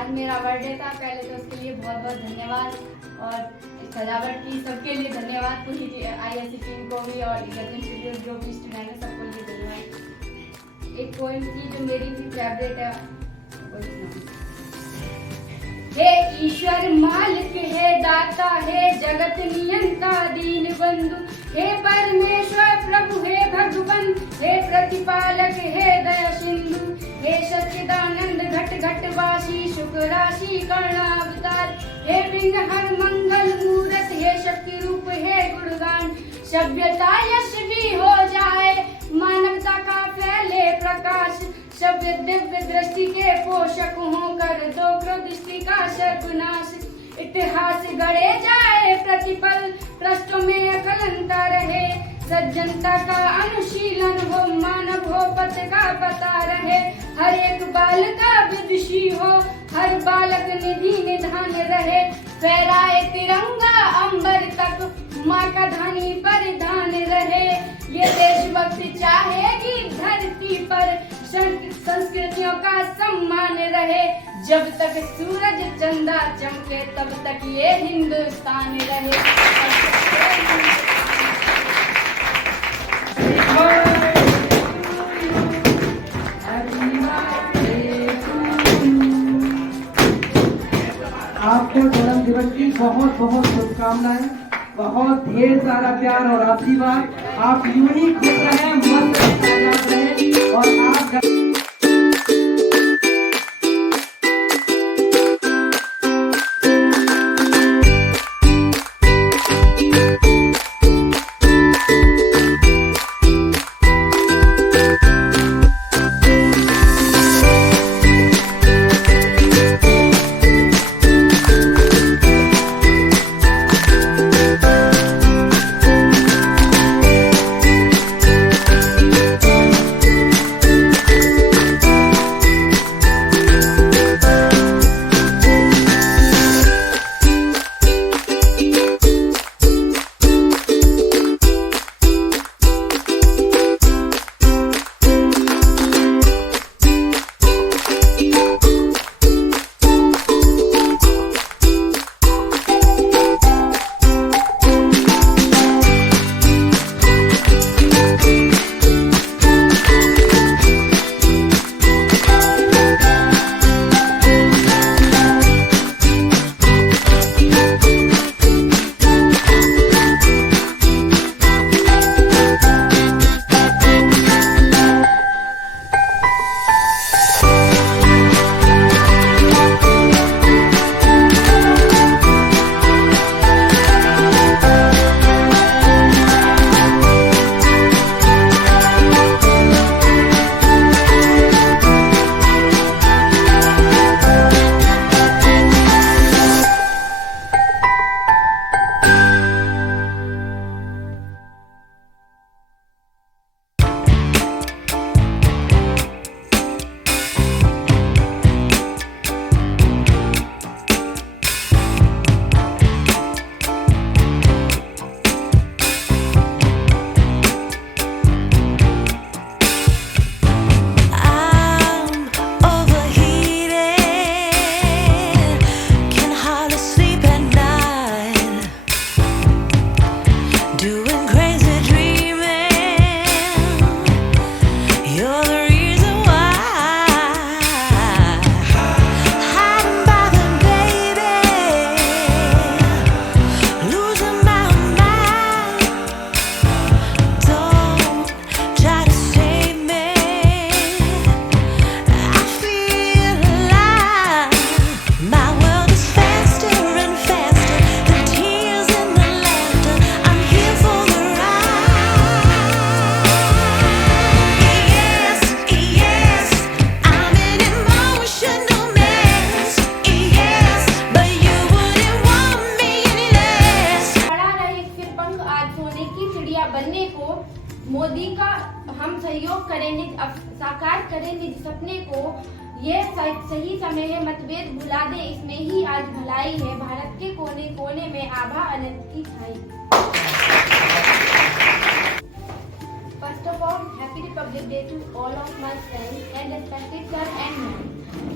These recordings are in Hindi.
आज मेरा बर्थडे था, पहले तो उसके लिए बहुत बहुत धन्यवाद और सजावट की सबके लिए धन्यवाद, पूरी ISC टीम को भी और गर्जन स्टूडियो जो भी स्टूडेंट है सबको लिए धन्यवाद। एक पोएम थी जो मेरी भी फेवरेट है, वो सुनाऊं। हे ईश्वर मालिक है दाता है जगत नियंता दीन बंधु, हे परमेश्वर प्रभु है भगवान, हे प्रतिपालक है दया सिंधु, हे सच्चिदानंद घट घट वासी शुक राशि कर्णावतार, हे बिंग हर मंगल मूरत, हे शक्ति रूप है गुणगान, सभ्यता यशस्वी हो जाए मानवता का फैले प्रकाश, सभ्य दिव्य दृष्टि के पोषक होकर दो दृष्टि का सर्वनाश, इतिहास गढ़े जाए प्रतिपल पृष्ठों में अकलंता रहे, सज्जनता का अनुशीलन हो मानव हो पथ का पता रहे, हर एक बाल का विदुषी हो हर बालक निधि निधान रहे, फहराए तिरंगा अंबर तक माँ का धनी परिधान रहे, ये देशभक्ति चाहेगी धरती पर संस्कृतियों का सम्मान रहे, जब तक सूरज चंदा चमके तब तक ये हिंदुस्तान रहे। आपको जन्म दिवस की बहुत बहुत शुभकामनाएं, बहुत ढेर सारा प्यार और आशीर्वाद। आप यूं ही खुश रहें, मस्त आजाद रहें और आप मोदी का हम सहयोग करें साकार करें निज सपने को, ये सही समय है मतभेद भुला दे इसमें ही आज भलाई है, भारत के कोने कोने में आभा अनंत की छाई। First of all Happy Republic Day to all of my friends and respected sir and ma'am.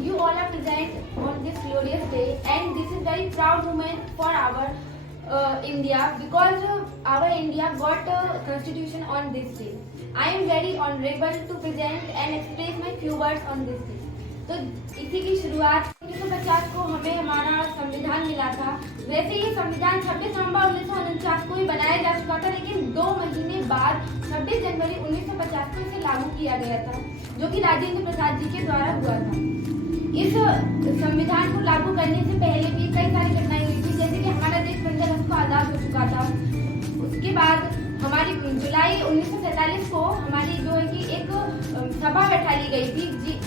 You all are present on this glorious day, and this is very proud moment for our India, because our India got a constitution on this day. I am very honorable to present and express my few words on this day. तो इसी की शुरुआत 1950 को हमें हमारा संविधान मिला था। वैसे ये संविधान 26 नवंबर 1949 को ही बनाया जा चुका था, लेकिन 2 महीने बाद 26 जनवरी 1950 को इसे लागू किया गया था, जो कि राजेंद्र प्रसाद जी के द्वारा हुआ था। इस संविधान को लागू करने से पहले भी कई सारी घटनाएं हुई थी, जैसे कि हमारा देश 15 अगस्त को आजाद हो चुका था। उसके बाद हमारी जुलाई 1947 को हमारी जो है कि एक सभा बैठा ली गई थी।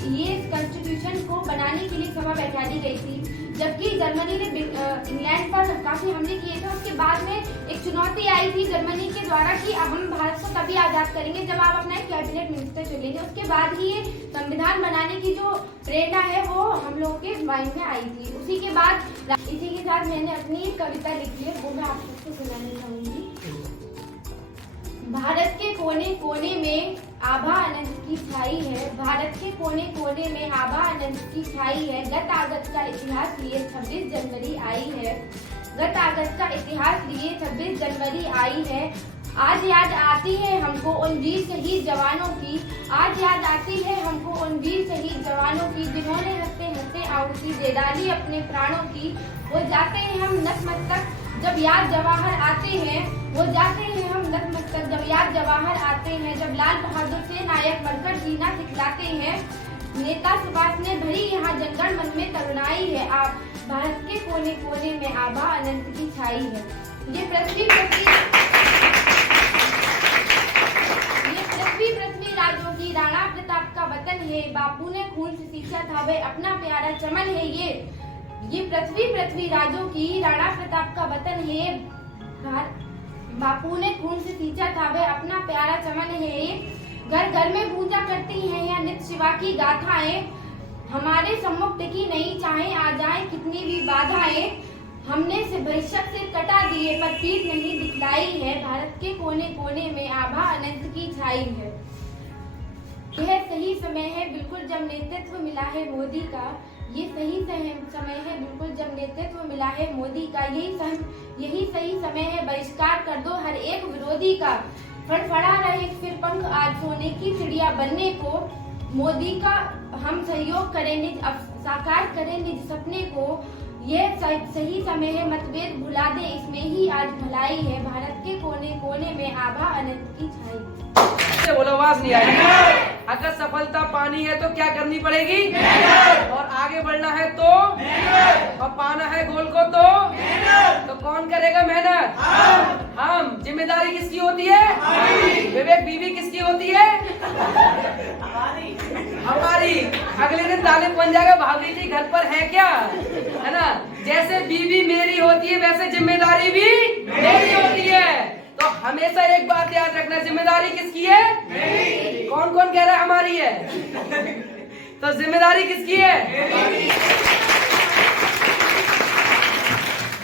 ये कॉन्स्टिट्यूशन को बनाने के लिए सभा बैठा ली गई थी, जबकि जर्मनी ने इंग्लैंड पर काफी हमले किए थे। उसके बाद में एक चुनौती आई थी जर्मनी के द्वारा कि अब हम भारत को तभी आजाद करेंगे जब आप अपना एक कैबिनेट मिनिस्टर चुनेंगे। उसके बाद ही ये संविधान बनाने की जो प्रेरणा है वो हम लोगों के माइंड में आई थी। उसी के बाद इसी के साथ मैंने अपनी कविता लिखी है, वो मैं आप सबको सुनाना चाहूंगी। भारत के कोने कोने में आभा अनंत की छाई है, भारत के कोने कोने में आभा अनंत की छाई है। गत अगस्त का इतिहास लिए 26 जनवरी आई है, गत अगस्त का इतिहास लिए 26 जनवरी आई है। आज याद आती है हमको उन वीर शहीद जवानों की, आज याद आती है हमको उन वीर शहीद जवानों की, जिन्होंने हंसते हंसते आहुति दे डाली अपने प्राणों की। वो जाते हैं हम नतमस्तक जब याद जवाहर आते हैं, वो जाते हैं हम नतमस्तक जब याद जवाहर आते हैं। जब लाल बहादुर से नायक बनकर जीना सिखलाते हैं, नेता सुभाष ने भरी यहाँ जनगण मन में तरुणाई है। आप भारत के कोने कोने में आभा अनंत की छाई है। ये पृथ्वी राजों की राणा प्रताप का वतन है, बापू ने खून से सींचा था वह अपना प्यारा चमन है। ये पृथ्वी राजों की राणा प्रताप का वतन है, बापू ने खून से सींचा था वह अपना प्यारा चमन है। घर घर में गूंजा करती हैं या नित्य शिवा की गाथाएं, हमारे सम्मुख टिकी नहीं चाहे आ जाए कितनी भी बाधाएं। हमने से भविष्य से कटा दिए पर पीठ नहीं दिखलाई है, भारत के कोने कोने में आभा अनंत की छाई है। यह सही समय है बिल्कुल जब नेतृत्व मिला है मोदी का, ये सही समय है बिल्कुल जब नेतृत्व मिला है मोदी का। यही सही समय है बहिष्कार कर दो हर एक विरोधी का, फड़फड़ा रहे फिर पंख आज सोने की चिड़िया बनने को। मोदी का हम सहयोग करें निज साकार करें निज सपने को, यह सही समय है मतभेद भुला दे इसमें ही आज भलाई है। भारत के कोने कोने में आभा अनंत की छाई। बोलो, आवाज नहीं आई। अगर सफलता पानी है तो क्या करनी पड़ेगी? और आगे बढ़ना है तो, और पाना है गोल को तो कौन करेगा मेहनत? हम। जिम्मेदारी किसकी होती है? विवेक बीवी किसकी होती है? हमारी। अगले दिन तालिब बन जाएगा, भाभी जी घर पर है क्या, है ना। जैसे बीवी मेरी होती है वैसे जिम्मेदारी भी मेरी होती है। तो हमेशा एक बात याद रखना, जिम्मेदारी किसकी है? मेरी। कौन कौन कह रहा है हमारी है? तो जिम्मेदारी किसकी है? मेरी।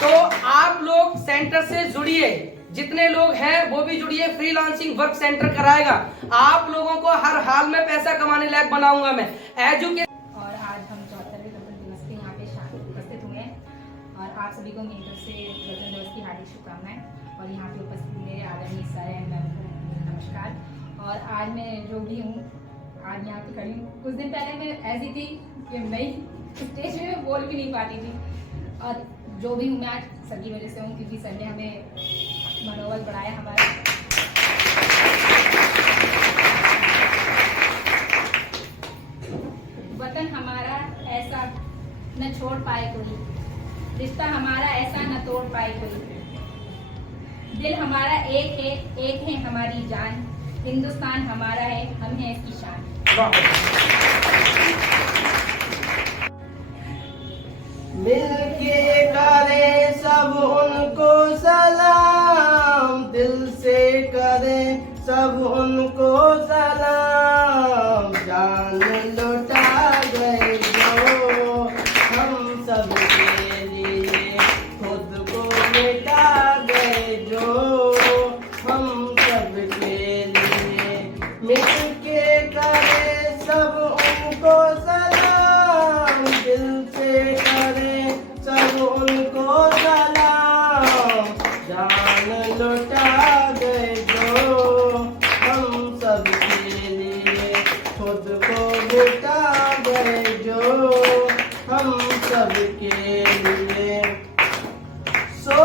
तो आप लोग सेंटर से जुड़िए, जितने लोग हैं वो भी जुड़िए। फ्रीलांसिंग वर्क सेंटर कराएगा आप लोगों को, हर हाल में पैसा कमाने लायक बनाऊंगा मैं। एजुकेशन। और आज हम 74वें गणतंत्र दिवस के यहाँ पे उपस्थित हुए हैं और आप सभी को मेरी तरफ से गणतंत्र दिवस की हार्दिक शुभकामनाएं। और यहाँ पे उपस्थित मेरे आदरणीय सर एंड मैम को नमस्कार। और आज मैं जो भी हूँ, आज यहाँ पे खड़ी हूँ। कुछ दिन पहले मैं ऐसी थी कि मैं स्टेज में बोल भी नहीं पाती थी, और जो भी हूँ मैं आज सर की वजह से हूँ, क्योंकि सर ने हमें मनोबल बढ़ाया हमारा। वतन हमारा ऐसा न छोड़ पाए कोई, रिश्ता हमारा ऐसा न तोड़ पाए कोई। दिल हमारा एक है हमारी जान, हिंदुस्तान हमारा है, हम हैं इसकी शान। मिलके करे सब उनको सलाम, दिल से करे सब उनको सलाम। जान लुटा गए जो हम सब के लिए, खुद को मिटा गए जो हम सब के लिए। खुद को मिटा गए जो हम सबके लिए। सो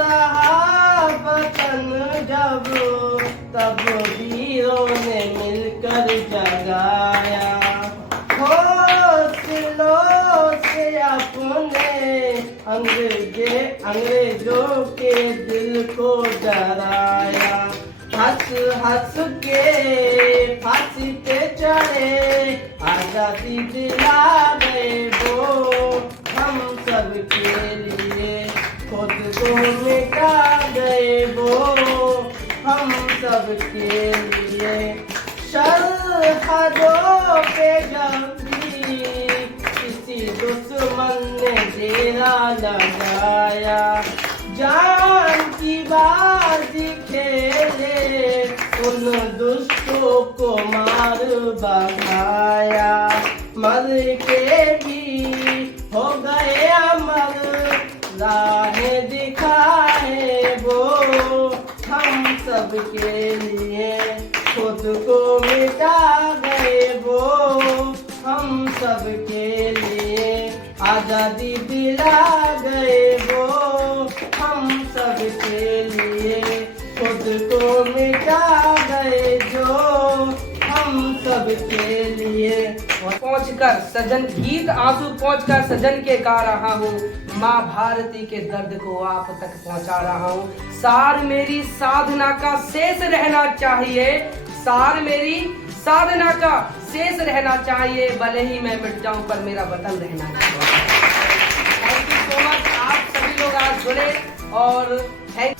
रहा वतन जब तब वीरों ने मिलकर जगाया, हौसलों से अपने अंग्रेजों के दिल को डराया। हंस हंस के फांसी पे चढ़े आजादी दिला गए वो हम सब के लिए। खुद को मिटा गए वो हम सब के लिए। सरहदों पे जब भी किसी दुश्मन ने डेरा लगाया, जान की बाजी खेले उन दुष्टों को मार भगाया। मर के भी हो गए अमर, राहें दिखाए वो हम सब के लिए। खुद को मिटा गए वो हम सब के लिए। आजादी दिला गए वो हम सब के लिए। खुद को मिटा गए जो हम सब के लिए। पहुंचकर सजन गीत आंसू पहुंचकर सजन के गा रहा हूँ, माँ भारती के दर्द को आप तक पहुंचा रहा हूँ। सार मेरी साधना का शेष रहना चाहिए, सार मेरी साधना का शेष रहना चाहिए, भले ही मैं मिट जाऊं पर मेरा वतन रहना चाहिए। थैंक यू सो मच, आप सभी लोग आज जुड़े और थैंक